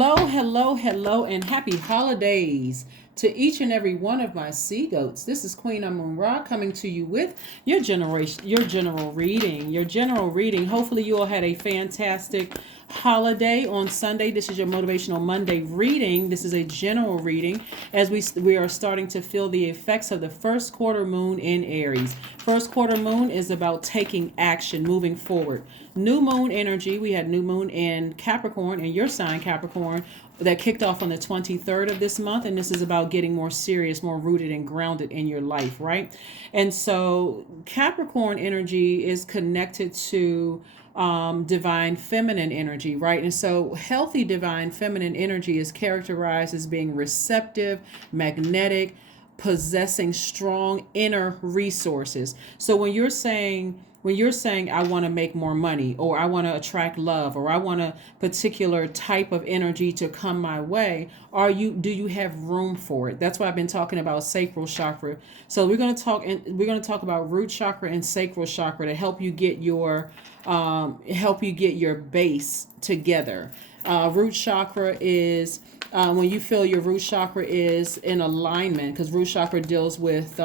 Hello, and happy holidays to each and every one of my sea goats. This is Queen Amun Ra coming to you with your general reading. Your general reading. Hopefully, you all had a fantastic holiday on Sunday. This is your Motivational Monday reading. This is a general reading as we are starting to feel the effects of the first quarter moon in Aries. First quarter moon is about taking action, moving forward. New moon energy. We had new moon in Capricorn, in your sign Capricorn, that kicked off on the 23rd of this month, and this is about getting more serious, more rooted and grounded in your life, right? And so Capricorn energy is connected to divine feminine energy, right? And so healthy divine feminine energy is characterized as being receptive, magnetic, possessing strong inner resources. So when you're saying I want to make more money, or I want to attract love, or I want a particular type of energy to come my way, do you have room for it? That's why I've been talking about sacral chakra. So we're going to talk about root chakra and sacral chakra to help you get your base together. Root chakra is when you feel your root chakra is in alignment, because root chakra deals with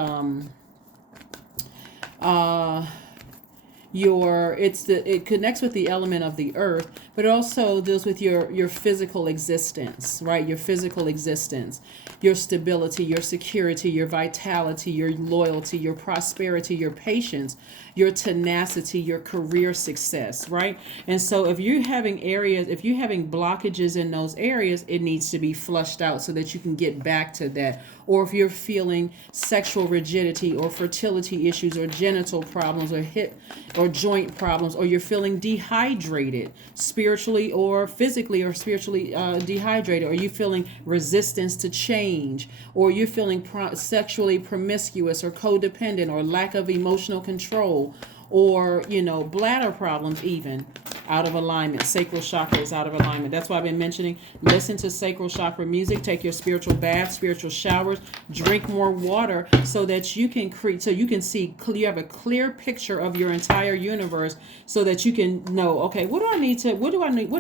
it connects with the element of the earth, but it also deals with your physical existence, right? Your physical existence, your stability, your security, your vitality, your loyalty, your prosperity, your patience, your tenacity, your career success, right? And so if you're having blockages in those areas, it needs to be flushed out so that you can get back to that. Or if you're feeling sexual rigidity or fertility issues or genital problems or hip or joint problems, or you're feeling dehydrated spiritually or physically, or spiritually dehydrated, or you feeling resistance to change, or you're feeling sexually promiscuous or codependent, or lack of emotional control, or bladder problems, even out of alignment. Sacral chakra is out of alignment. That's why I've been mentioning, listen to sacral chakra music, take your spiritual bath, spiritual showers, drink more water, so that you can you have a clear picture of your entire universe, so that you can know, okay, what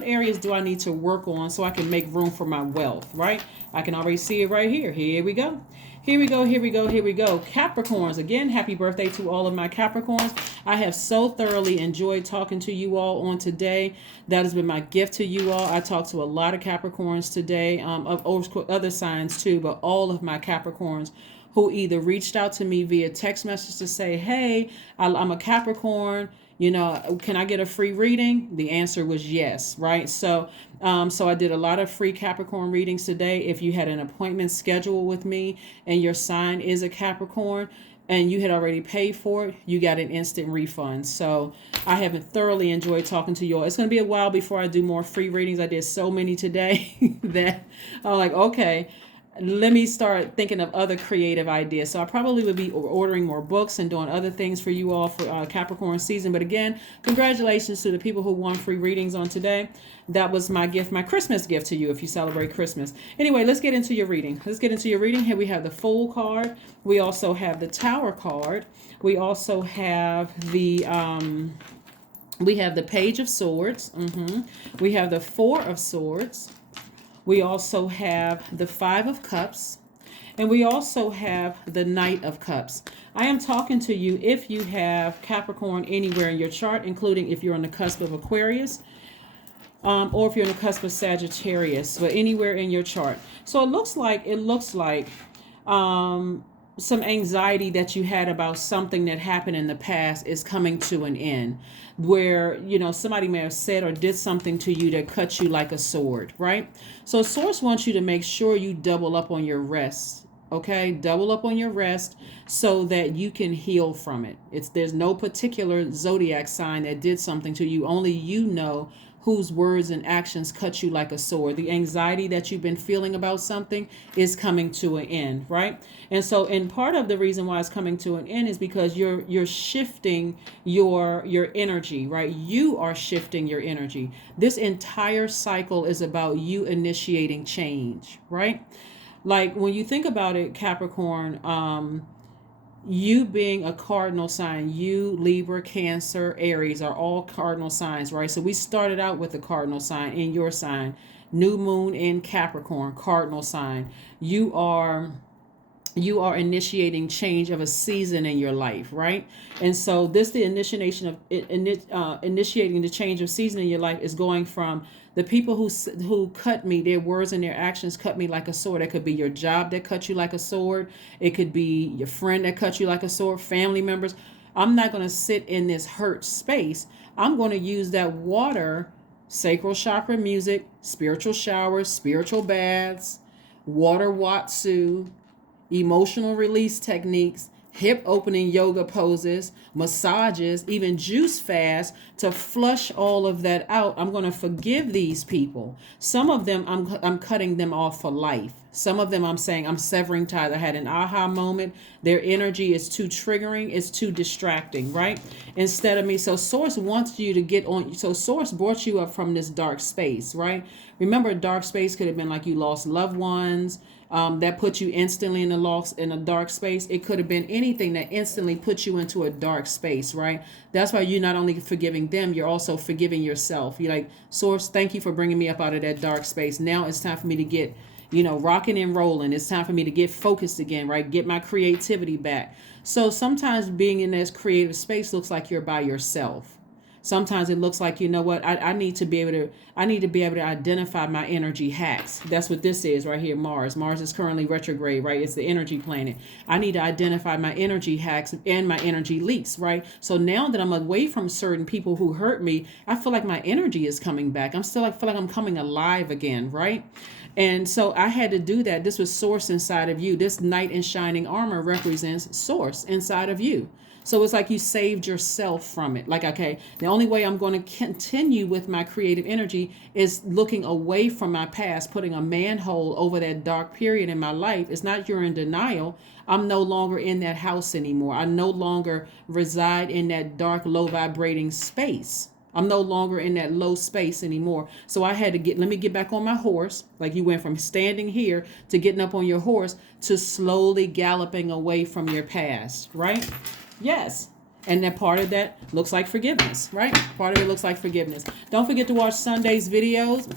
areas do I need to work on so I can make room for my wealth, right? I can already see it right here. Here we go. Here we go. Capricorns, again, happy birthday to all of my Capricorns. I have so thoroughly enjoyed talking to you all on today. That has been my gift to you all. I talked to a lot of Capricorns today, of other signs too, but all of my Capricorns who either reached out to me via text message to say, hey, I'm a Capricorn, can I get a free reading? The answer was yes, right? So I did a lot of free Capricorn readings today. If you had an appointment scheduled with me and your sign is a Capricorn and you had already paid for it, you got an instant refund. So I have thoroughly enjoyed talking to you all. It's going to be a while before I do more free readings. I did so many today that I'm like, okay, let me start thinking of other creative ideas. So I probably would be ordering more books and doing other things for you all for Capricorn season. But again, congratulations to the people who won free readings on today. That was my gift, my Christmas gift to you if you celebrate Christmas. Anyway, let's get into your reading. Here we have the Fool card. We also have the Tower card. We also have the Page of Swords. We have the Four of Swords. We also have the Five of Cups, and we also have the Knight of Cups. I am talking to you if you have Capricorn anywhere in your chart, including if you're on the cusp of Aquarius, or if you're on the cusp of Sagittarius, but anywhere in your chart. So it looks like some anxiety that you had about something that happened in the past is coming to an end, where somebody may have said or did something to you that cut you like a sword, right? So Source wants you to make sure you double up on your rest. Okay, double up on your rest so that you can heal from it. There's no particular zodiac sign that did something to you. Only you know whose words and actions cut you like a sword. The anxiety that you've been feeling about something is coming to an end, right? And so, and part of the reason why it's coming to an end is because you're shifting your energy, right? You are shifting your energy. This entire cycle is about you initiating change, right? Like when you think about it, Capricorn, you being a cardinal sign, you, Libra, Cancer, Aries are all cardinal signs, right? So we started out with the cardinal sign in your sign, New moon in Capricorn, cardinal sign. You are initiating change of a season in your life, right? And so this, the initiation of initiating the change of season in your life, is going from the people who cut me, their words and their actions cut me like a sword. It could be your job that cut you like a sword. It could be your friend that cut you like a sword, family members. I'm not going to sit in this hurt space. I'm going to use that water, sacral chakra music, spiritual showers, spiritual baths, water watsu, emotional release techniques, hip opening yoga poses, massages, even juice fast to flush all of that out. I'm going to forgive these people. Some of them I'm cutting them off for life. Some of them I'm saying I'm severing ties. I had an aha moment. Their energy is too triggering. It's too distracting, right? Instead of me. So Source wants you to get on. So Source brought you up from this dark space, right? Remember, dark space could have been like you lost loved ones. That put you instantly in a dark space. It could have been anything that instantly put you into a dark space, right? That's why you're not only forgiving them, you're also forgiving yourself. You're like, Source, thank you for bringing me up out of that dark space. Now it's time for me to get, rocking and rolling. It's time for me to get focused again, right? Get my creativity back. So sometimes being in this creative space looks like you're by yourself. Sometimes it looks like, I need to be able to identify my energy hacks. That's what this is right here, Mars. Mars is currently retrograde, right? It's the energy planet. I need to identify my energy hacks and my energy leaks, right? So now that I'm away from certain people who hurt me, I feel like my energy is coming back. I feel like I'm coming alive again, right? And so I had to do that. This was Source inside of you. This knight in shining armor represents Source inside of you. So it's like you saved yourself from it. Like, okay, the only way I'm going to continue with my creative energy is looking away from my past, putting a manhole over that dark period in my life. It's not you're in denial. I'm no longer in that house anymore. I no longer reside in that dark, low vibrating space. I'm no longer in that low space anymore. So I had to let me get back on my horse. Like you went from standing here to getting up on your horse to slowly galloping away from your past, right? Yes. And that part of that looks like forgiveness, right? Part of it looks like forgiveness. Don't forget to watch Sunday's videos.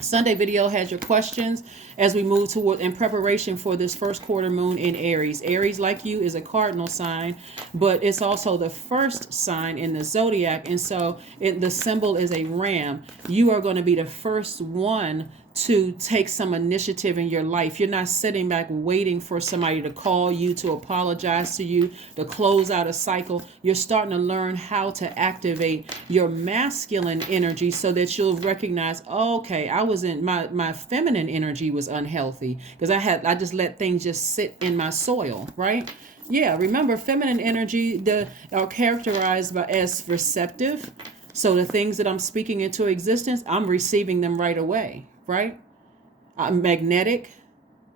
Sunday video has your questions as we move toward in preparation for this first quarter moon in Aries. Aries, like you, is a cardinal sign, but it's also the first sign in the zodiac. And so the symbol is a ram. You are going to be the first one to take some initiative in your life. You're not sitting back waiting for somebody to call you, to apologize to you, to close out a cycle. You're starting to learn how to activate your masculine energy so that you'll recognize, okay, I was in my feminine energy was unhealthy because I just let things just sit in my soil, right? Yeah, remember, feminine energy are characterized as receptive. So the things that I'm speaking into existence, I'm receiving them right away. Right? I'm magnetic,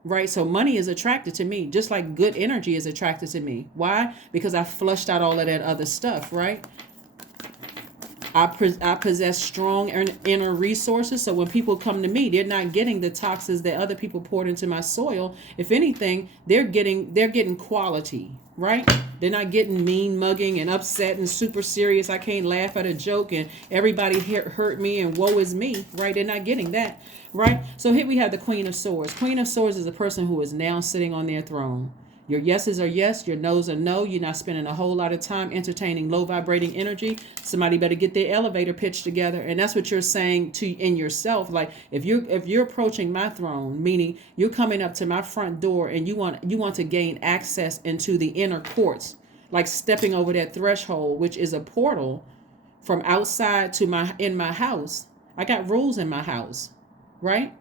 right? So money is attracted to me, just like good energy is attracted to me. Why? Because I flushed out all of that other stuff, right? I possess strong inner resources. So when people come to me, they're not getting the toxins that other people poured into my soil. If anything, they're getting quality, right? They're not getting mean mugging and upset and super serious. I can't laugh at a joke and everybody hurt me and woe is me, right? They're not getting that, right? So here we have the Queen of Swords. Queen of Swords is a person who is now sitting on their throne. Your yeses are yes, your nos are no. You're not spending a whole lot of time entertaining low vibrating energy. Somebody better get their elevator pitch together. And that's what you're saying in yourself. Like if you're approaching my throne, meaning you're coming up to my front door and you want to gain access into the inner courts, like stepping over that threshold, which is a portal from outside to in my house. I got rules in my house, right?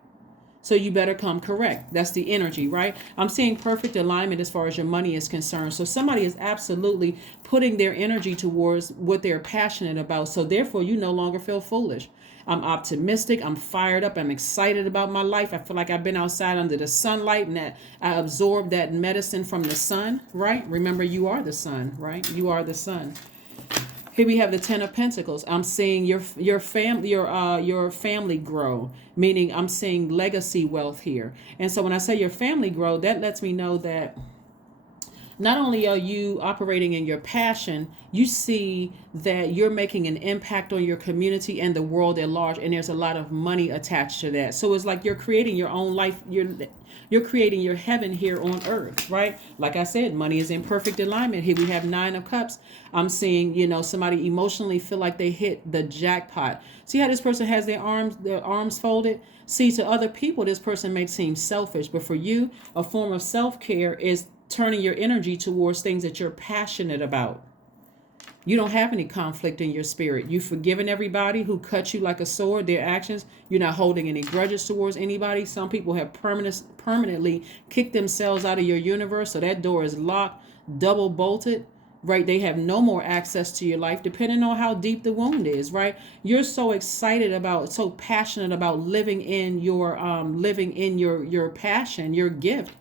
So you better come correct. That's the energy, right? I'm seeing perfect alignment as far as your money is concerned. So somebody is absolutely putting their energy towards what they're passionate about. So therefore, you no longer feel foolish. I'm optimistic. I'm fired up. I'm excited about my life. I feel like I've been outside under the sunlight and that I absorbed that medicine from the sun, right? Remember, you are the sun, right? You are the sun. Here we have the Ten of Pentacles. I'm seeing your family grow, meaning I'm seeing legacy wealth here. And so when I say your family grow, that lets me know that Not only are you operating in your passion, you see that you're making an impact on your community and the world at large, and there's a lot of money attached to that. So it's like you're creating your own life. You're creating your heaven here on earth, right? Like I said, money is in perfect alignment. Here we have 9 of Cups. I'm seeing, somebody emotionally feel like they hit the jackpot. See how this person has their arms folded? See, to other people, this person may seem selfish, but for you, a form of self-care is turning your energy towards things that you're passionate about. You don't have any conflict in your spirit. You've forgiven everybody who cut you like a sword, their actions. You're not holding any grudges towards anybody. Some people have permanently kicked themselves out of your universe, so that door is locked, double bolted, right? They have no more access to your life, depending on how deep the wound is, right? You're so excited about, so passionate about living in your passion, your gift.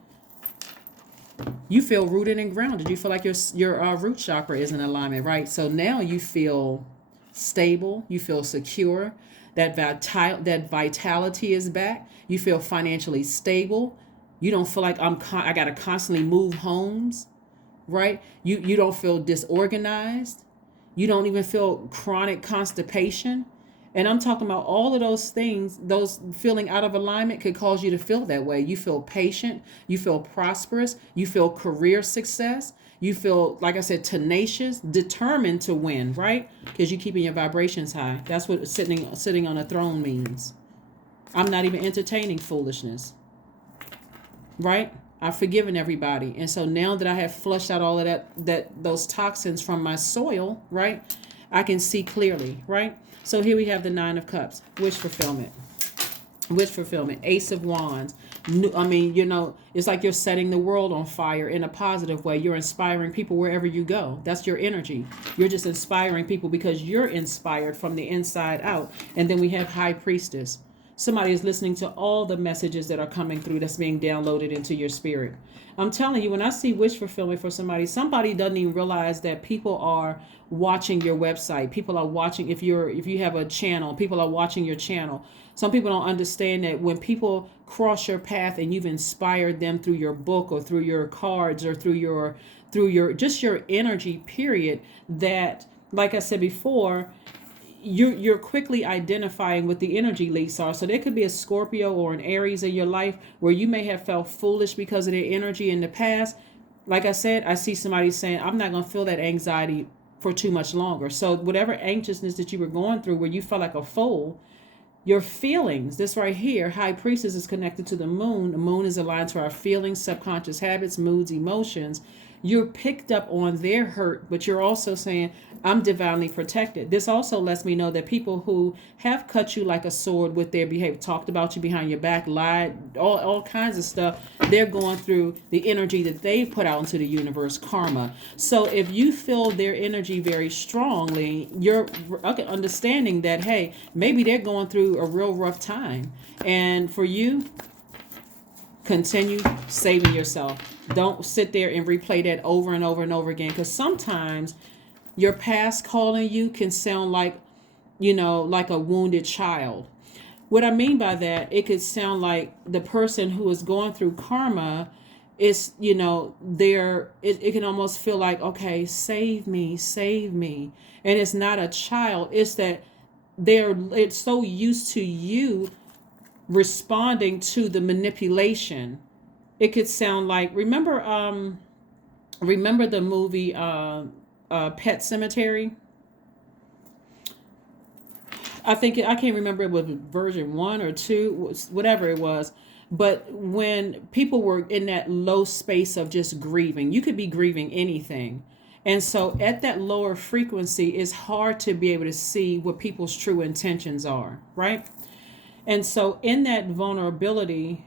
You feel rooted and grounded. You feel like your root chakra is in alignment, right? So now you feel stable. You feel secure. That vitality is back. You feel financially stable. You don't feel like I got to constantly move homes, right? You don't feel disorganized. You don't even feel chronic constipation. And I'm talking about all of those things. Those feeling out of alignment could cause you to feel that way. You feel patient. You feel prosperous. You feel career success. You feel, like I said, tenacious, determined to win, right? Because you're keeping your vibrations high. That's what sitting on a throne means. I'm not even entertaining foolishness, right? I've forgiven everybody. And so now that I have flushed out all of those toxins from my soil, right, I can see clearly, right? So here we have the 9 of Cups, wish fulfillment, Ace of Wands. It's like you're setting the world on fire in a positive way. You're inspiring people wherever you go. That's your energy. You're just inspiring people because you're inspired from the inside out. And then we have High Priestess. Somebody is listening to all the messages that are coming through that's being downloaded into your spirit. I'm telling you, when I see wish fulfillment for somebody doesn't even realize that people are watching your website. People are watching, if you have a channel, people are watching your channel. Some people don't understand that when people cross your path and you've inspired them through your book or through your cards or through your just your energy, period, that, like I said before, you're quickly identifying what the energy leaks are. So there could be a Scorpio or an Aries in your life where you may have felt foolish because of their energy in the past. Like I said, I see somebody saying, I'm not going to feel that anxiety for too much longer. So whatever anxiousness that you were going through where you felt like a fool, your feelings, this right here, High Priestess is connected to the moon. The moon is aligned to our feelings, subconscious habits, moods, emotions. You're picked up on their hurt, but you're also saying, I'm divinely protected. This also lets me know that people who have cut you like a sword with their behavior, talked about you behind your back, lied, all kinds of stuff, they're going through the energy that they put out into the universe, karma. So if you feel their energy very strongly, you're understanding that, hey, maybe they're going through a real rough time. And for you, continue saving yourself. Don't sit there and replay that over and over and over again, because sometimes your past calling you can sound like, like a wounded child. What I mean by that, it could sound like the person who is going through karma is, it can almost feel like, okay, save me. And it's not a child. It's that it's so used to you responding to the manipulation. It could sound like, remember the movie Pet Cemetery? I can't remember it was version 1 or 2, whatever it was. But when people were in that low space of just grieving, you could be grieving anything. And so at that lower frequency, it's hard to be able to see what people's true intentions are, right? And so in that vulnerability,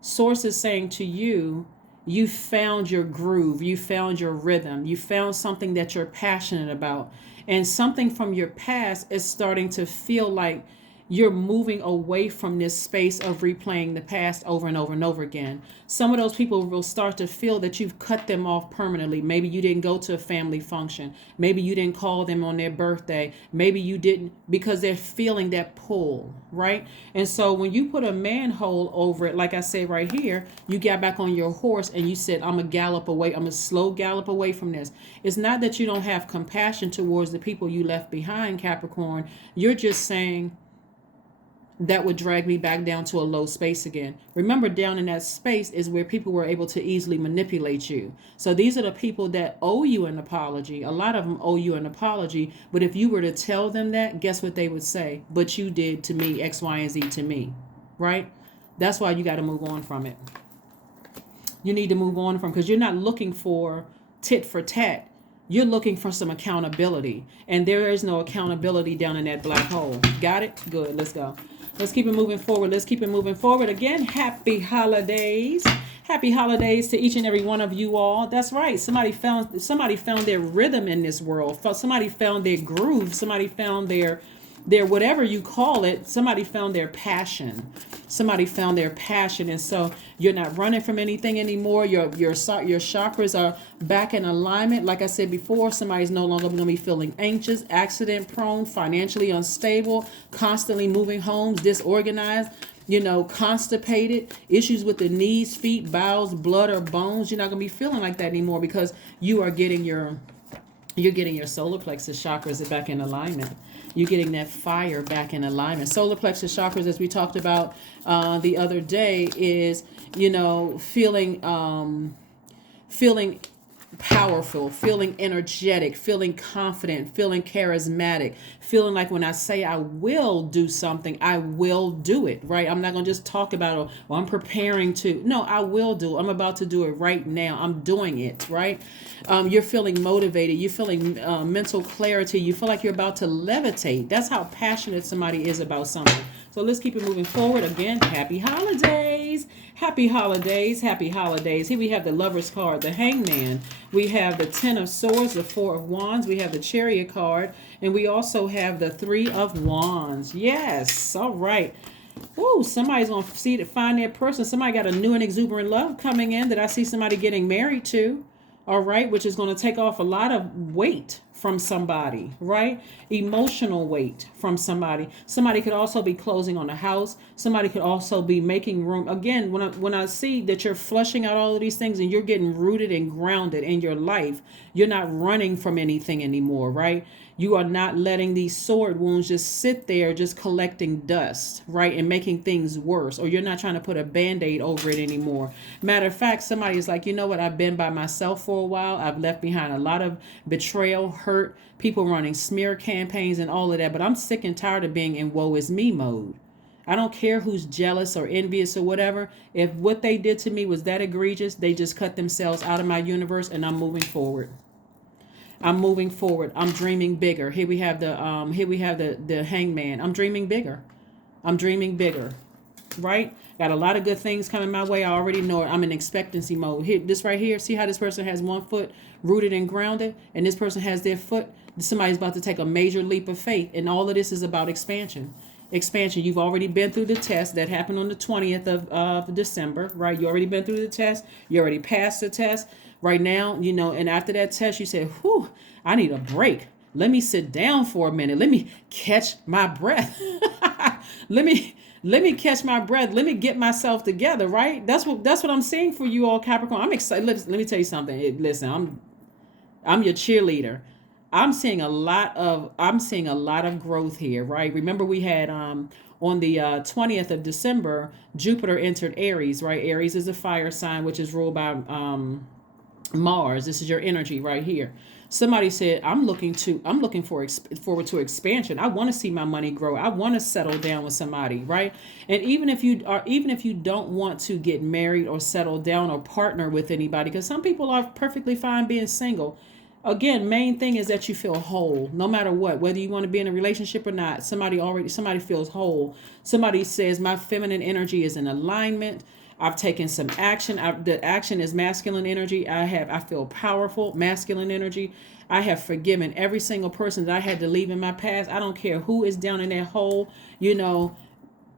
Source is saying to you, you found your groove, you found your rhythm, you found something that you're passionate about. And something from your past is starting to feel like you're moving away from this space of replaying the past over and over and over again. Some of those people will start to feel that you've cut them off permanently. Maybe you didn't go to a family function. Maybe you didn't call them on their birthday. Maybe you didn't, because they're feeling that pull, right? And so when you put a manhole over it, like I say right here, you got back on your horse and you said, I'm a gallop away. I'm a slow gallop away from this. It's not that you don't have compassion towards the people you left behind, Capricorn. You're just saying, that would drag me back down to a low space again. Remember, down in that space is where people were able to easily manipulate you. So these are the people that owe you an apology. A lot of them owe you an apology. But if you were to tell them that, guess what they would say? But you did to me X, Y, and Z to me, right? That's why you got to move on from it. You need to move on from, because you're not looking for tit for tat. You're looking for some accountability. And there is no accountability down in that black hole. Got it? Good. Let's go. Let's keep it moving forward. Let's keep it moving forward. Again, happy holidays. Happy holidays to each and every one of you all. That's right. Somebody found their rhythm in this world. Somebody found their groove. Somebody found their whatever you call it. Somebody found their passion. Somebody found their passion. And so you're not running from anything anymore. Your chakras are back in alignment. Like I said before, somebody's no longer going to be feeling anxious, accident prone, financially unstable, constantly moving homes, disorganized, constipated, issues with the knees, feet, bowels, blood, or bones. You're not going to be feeling like that anymore, because you are getting your solar plexus chakras back in alignment. You're getting that fire back in alignment. Solar plexus chakras, as we talked about the other day, is, feeling powerful, feeling energetic, feeling confident, feeling charismatic, feeling like when I say I will do something, I will do it, right? I'm not going to just talk about it, well, I'm preparing to. No, I will do it. I'm about to do it right now. I'm doing it, right? You're feeling motivated. You're feeling mental clarity. You feel like you're about to levitate. That's how passionate somebody is about something. So let's keep it moving forward. Again, happy holidays. Happy holidays. Happy holidays. Here we have the Lover's card, the Hangman. We have the Ten of Swords, the Four of Wands. We have the Chariot card. And we also have the Three of Wands. Yes. All right. Ooh, somebody's going to find their person. Somebody got a new and exuberant love coming in that I see somebody getting married to. All right, which is going to take off a lot of weight from somebody, right? Emotional weight from somebody. Somebody could also be closing on a house. Somebody could also be making room. Again, when I see that you're flushing out all of these things and you're getting rooted and grounded in your life, you're not running from anything anymore, right? You are not letting these sword wounds just sit there, just collecting dust, right? And making things worse. Or you're not trying to put a Band-Aid over it anymore. Matter of fact, somebody's like, you know what? I've been by myself for a while. I've left behind a lot of betrayal, hurt, people running smear campaigns and all of that. But I'm sick and tired of being in woe is me mode. I don't care who's jealous or envious or whatever. If what they did to me was that egregious, they just cut themselves out of my universe, and I'm moving forward. I'm moving forward. I'm dreaming bigger. Here we have the Hangman. I'm dreaming bigger. I'm dreaming bigger. Right? Got a lot of good things coming my way. I already know it. I'm in expectancy mode. Here, this right here. See how this person has one foot rooted and grounded, and this person has their foot. Somebody's about to take a major leap of faith, and all of this is about expansion. Expansion. You've already been through the test that happened on the 20th of December, right? You already been through the test. You already passed the test. Right now, and after that test, you said, whew, I need a break. Let me sit down for a minute. Let me catch my breath. Let me catch my breath. Let me get myself together, right? That's what I'm seeing for you all, Capricorn. I'm excited. Let me tell you something. Listen, I'm your cheerleader. I'm seeing a lot of growth here, right? Remember we had on the 20th of December, Jupiter entered Aries, right? Aries is a fire sign, which is ruled by Mars. This is your energy right here. Somebody said, I'm looking forward to expansion. I want to see my money grow. I want to settle down with somebody, right? And even if you don't want to get married or settle down or partner with anybody, because some people are perfectly fine being single, Again, main thing is that you feel whole no matter what, whether you want to be in a relationship or not. Somebody feels whole. Somebody says my feminine energy is in alignment. I've taken some action. The action is masculine energy. I feel powerful, masculine energy. I have forgiven every single person that I had to leave in my past. I don't care who is down in that hole,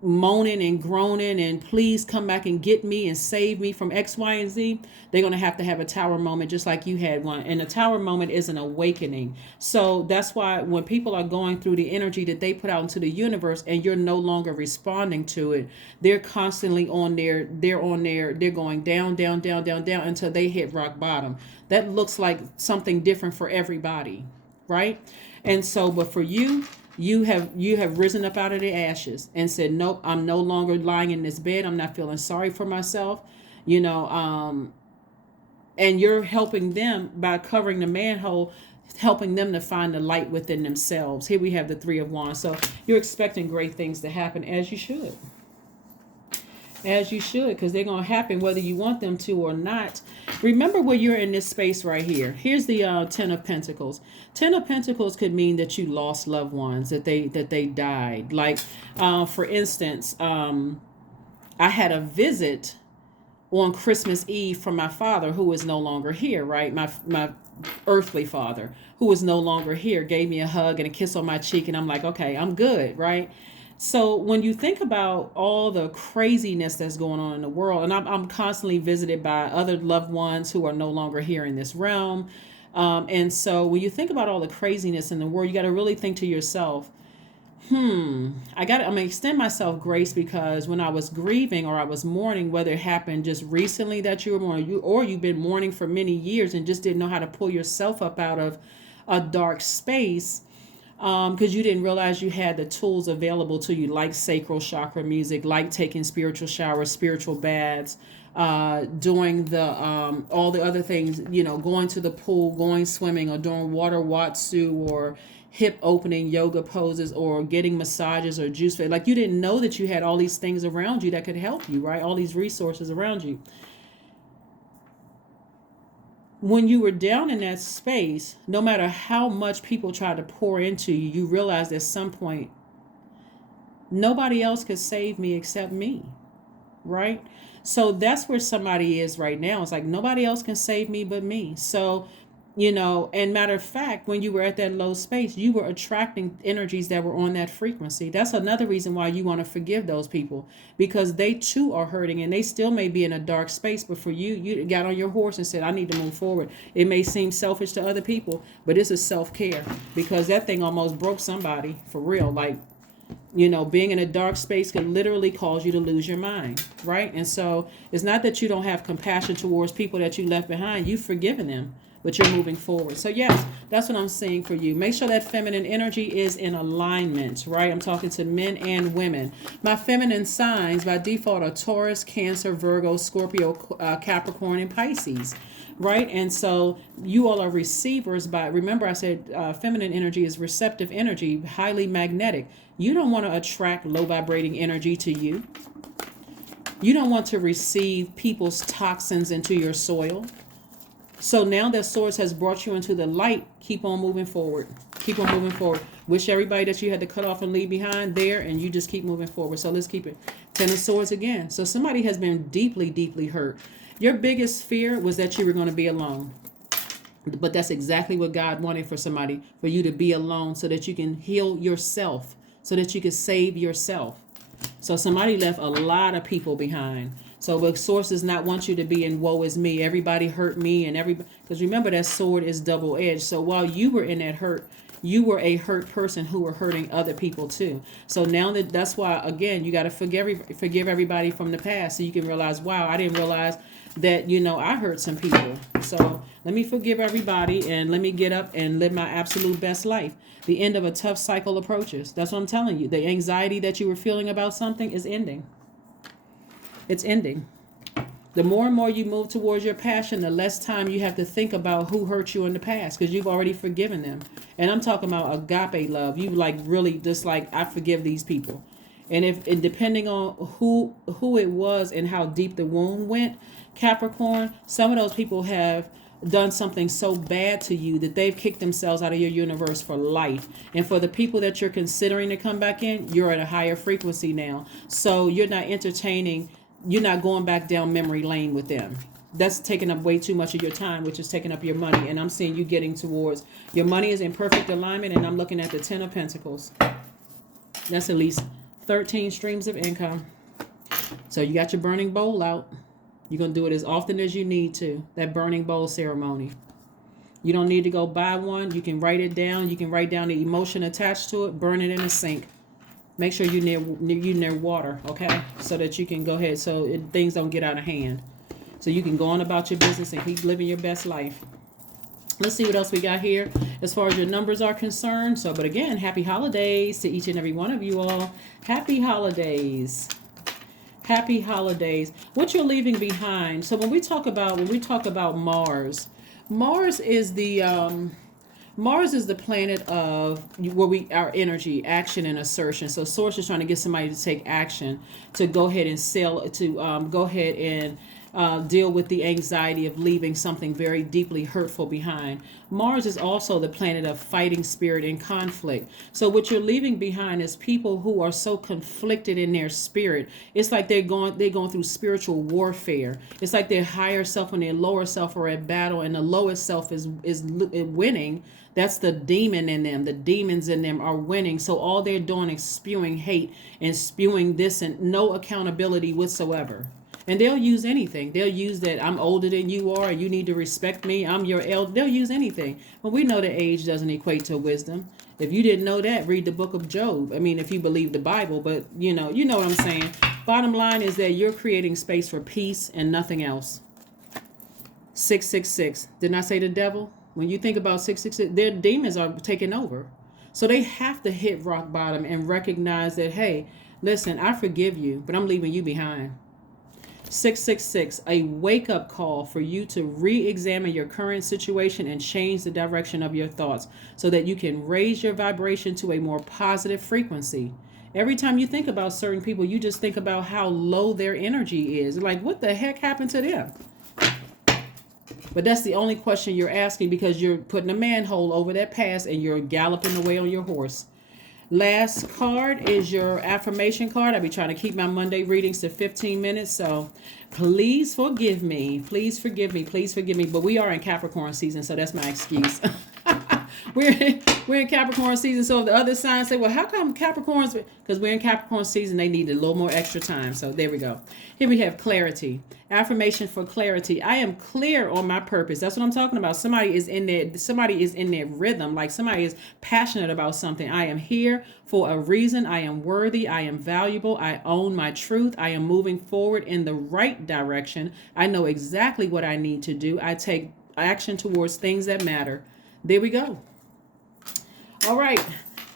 moaning and groaning and please come back and get me and save me from X, Y, and Z. They're going to have a tower moment just like you had one. And a tower moment is an awakening. So that's why when people are going through the energy that they put out into the universe and you're no longer responding to it, they're constantly they're going down, down, down, down, down until they hit rock bottom. That looks like something different for everybody, right? And so, but for you, you have risen up out of the ashes and said, nope, I'm no longer lying in this bed. I'm not feeling sorry for myself, and you're helping them by covering the manhole, helping them to find the light within themselves. Here we have the Three of Wands. So you're expecting great things to happen, as you should. As you should, because they're going to happen whether you want them to or not. Remember where you're in this space right here. Here's the Ten of Pentacles. Ten of Pentacles could mean that you lost loved ones, that they died. Like, for instance, I had a visit on Christmas Eve from my father, who is no longer here, right? My earthly father, who is no longer here, gave me a hug and a kiss on my cheek, and I'm like, okay, I'm good, right? So when you think about all the craziness that's going on in the world, and I'm constantly visited by other loved ones who are no longer here in this realm. And so when you think about all the craziness in the world, you got to really think to yourself, I'm going to extend myself grace, because when I was grieving or I was mourning, whether it happened just recently that you were mourning, or you've been mourning for many years and just didn't know how to pull yourself up out of a dark space, because you didn't realize you had the tools available to you, like sacral chakra music, like taking spiritual showers, spiritual baths, doing the all the other things, going to the pool, going swimming, or doing water watsu, or hip opening yoga poses, or getting massages or juice. Like, you didn't know that you had all these things around you that could help you, right? All these resources around you. When you were down in that space, no matter how much people try to pour into you, you realized at some point, nobody else could save me except me, right? So that's where somebody is right now. It's like, nobody else can save me but me. So, and matter of fact, when you were at that low space, you were attracting energies that were on that frequency. That's another reason why you want to forgive those people, because they too are hurting and they still may be in a dark space. But for you, you got on your horse and said, I need to move forward. It may seem selfish to other people, but this is self-care, because that thing almost broke somebody for real. Like, being in a dark space could literally cause you to lose your mind, right? And so it's not that you don't have compassion towards people that you left behind. You've forgiven them, but you're moving forward. So yes, that's what I'm saying for you. Make sure that feminine energy is in alignment, right? I'm talking to men and women. My feminine signs by default are Taurus, Cancer, Virgo, Scorpio, Capricorn, and Pisces, right? And so you all are receivers remember I said feminine energy is receptive energy, highly magnetic. You don't want to attract low vibrating energy to you. You don't want to receive people's toxins into your soil. So now that source has brought you into the light, keep on moving forward. Keep on moving forward. Wish everybody that you had to cut off and leave behind there, and you just keep moving forward. So let's keep it. Ten of Swords again. So somebody has been deeply, deeply hurt. Your biggest fear was that you were going to be alone. But that's exactly what God wanted for somebody, for you to be alone so that you can heal yourself, so that you can save yourself. So somebody left a lot of people behind. So the source does not want you to be in woe is me. Everybody hurt me, and everybody, because remember that sword is double-edged. So while you were in that hurt, you were a hurt person who were hurting other people too. So now that's why, again, you got to forgive everybody from the past, so you can realize, wow, I didn't realize that, I hurt some people. So let me forgive everybody, and let me get up and live my absolute best life. The end of a tough cycle approaches. That's what I'm telling you. The anxiety that you were feeling about something is ending. It's ending. The more and more you move towards your passion, the less time you have to think about who hurt you in the past, because you've already forgiven them. And I'm talking about agape love. You really just like, I forgive these people. And depending on who it was and how deep the wound went, Capricorn, some of those people have done something so bad to you that they've kicked themselves out of your universe for life. And for the people that you're considering to come back in, you're at a higher frequency now. So you're not entertaining, you're not going back down memory lane with them. That's taking up way too much of your time, which is taking up your money. And I'm seeing you getting towards, your money is in perfect alignment, and I'm looking at the 10 of Pentacles. That's at least 13 streams of income. So you got your burning bowl out. You're going to do it as often as you need to, that burning bowl ceremony. You don't need to go buy one. You can write it down. You can write down the emotion attached to it. Burn it in a sink. Make sure you're near water, okay? So that you can go ahead, so things don't get out of hand. So you can go on about your business and keep living your best life. Let's see what else we got here as far as your numbers are concerned. So, but again, happy holidays to each and every one of you all. Happy holidays. Happy holidays. What you're leaving behind. So when we talk about Mars, Mars is the planet of where our energy, action, and assertion. So Source is trying to get somebody to take action, to go ahead and go ahead and deal with the anxiety of leaving something very deeply hurtful behind. Mars is also the planet of fighting spirit and conflict. So what you're leaving behind is people who are so conflicted in their spirit. It's like they're going through spiritual warfare. It's like their higher self and their lower self are at battle, and the lowest self is winning. That's the demon in them. The demons in them are winning. So all they're doing is spewing hate and spewing this, and no accountability whatsoever. And they'll use anything. They'll use that I'm older than you are, you need to respect me, I'm your elder. They'll use anything. But we know that age doesn't equate to wisdom. If you didn't know that, read the book of Job. I mean, if you believe the Bible, but you know what I'm saying. Bottom line is that you're creating space for peace and nothing else. 666. Didn't I say the devil? When you think about 666, their demons are taking over. So they have to hit rock bottom and recognize that, hey, listen, I forgive you, but I'm leaving you behind. 666, a wake-up call for you to re-examine your current situation and change the direction of your thoughts so that you can raise your vibration to a more positive frequency. Every time you think about certain people, you just think about how low their energy is. Like, what the heck happened to them? But that's the only question you're asking, because you're putting a manhole over that past and you're galloping away on your horse. Last card is your affirmation card. I'll be trying to keep my Monday readings to 15 minutes. So please forgive me. Please forgive me. Please forgive me. But we are in Capricorn season, so that's my excuse. We're in Capricorn season. So if the other signs say, well, how come Capricorns? Because we're in Capricorn season, they need a little more extra time. So there we go. Here we have clarity. Affirmation for clarity. I am clear on my purpose. That's what I'm talking about. Somebody is in their rhythm. Like somebody is passionate about something. I am here for a reason. I am worthy. I am valuable. I own my truth. I am moving forward in the right direction. I know exactly what I need to do. I take action towards things that matter. There we go. All right.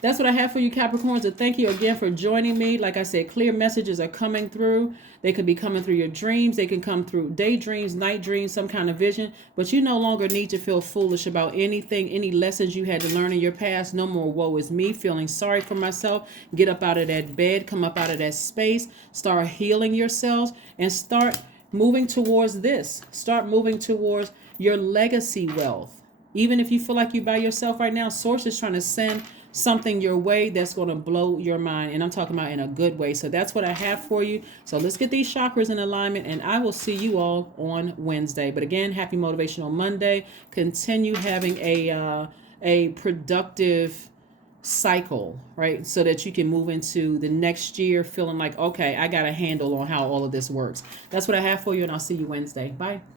That's what I have for you, Capricorns. And thank you again for joining me. Like I said, clear messages are coming through. They could be coming through your dreams. They can come through daydreams, night dreams, some kind of vision. But you no longer need to feel foolish about anything, any lessons you had to learn in your past. No more woe is me, feeling sorry for myself. Get up out of that bed, come up out of that space, start healing yourselves, and start moving towards this. Start moving towards your legacy wealth. Even if you feel like you're by yourself right now, Source is trying to send something your way that's going to blow your mind. And I'm talking about in a good way. So that's what I have for you. So let's get these chakras in alignment, and I will see you all on Wednesday. But again, happy Motivational Monday. Continue having a productive cycle, right? So that you can move into the next year feeling like, okay, I got a handle on how all of this works. That's what I have for you, and I'll see you Wednesday. Bye.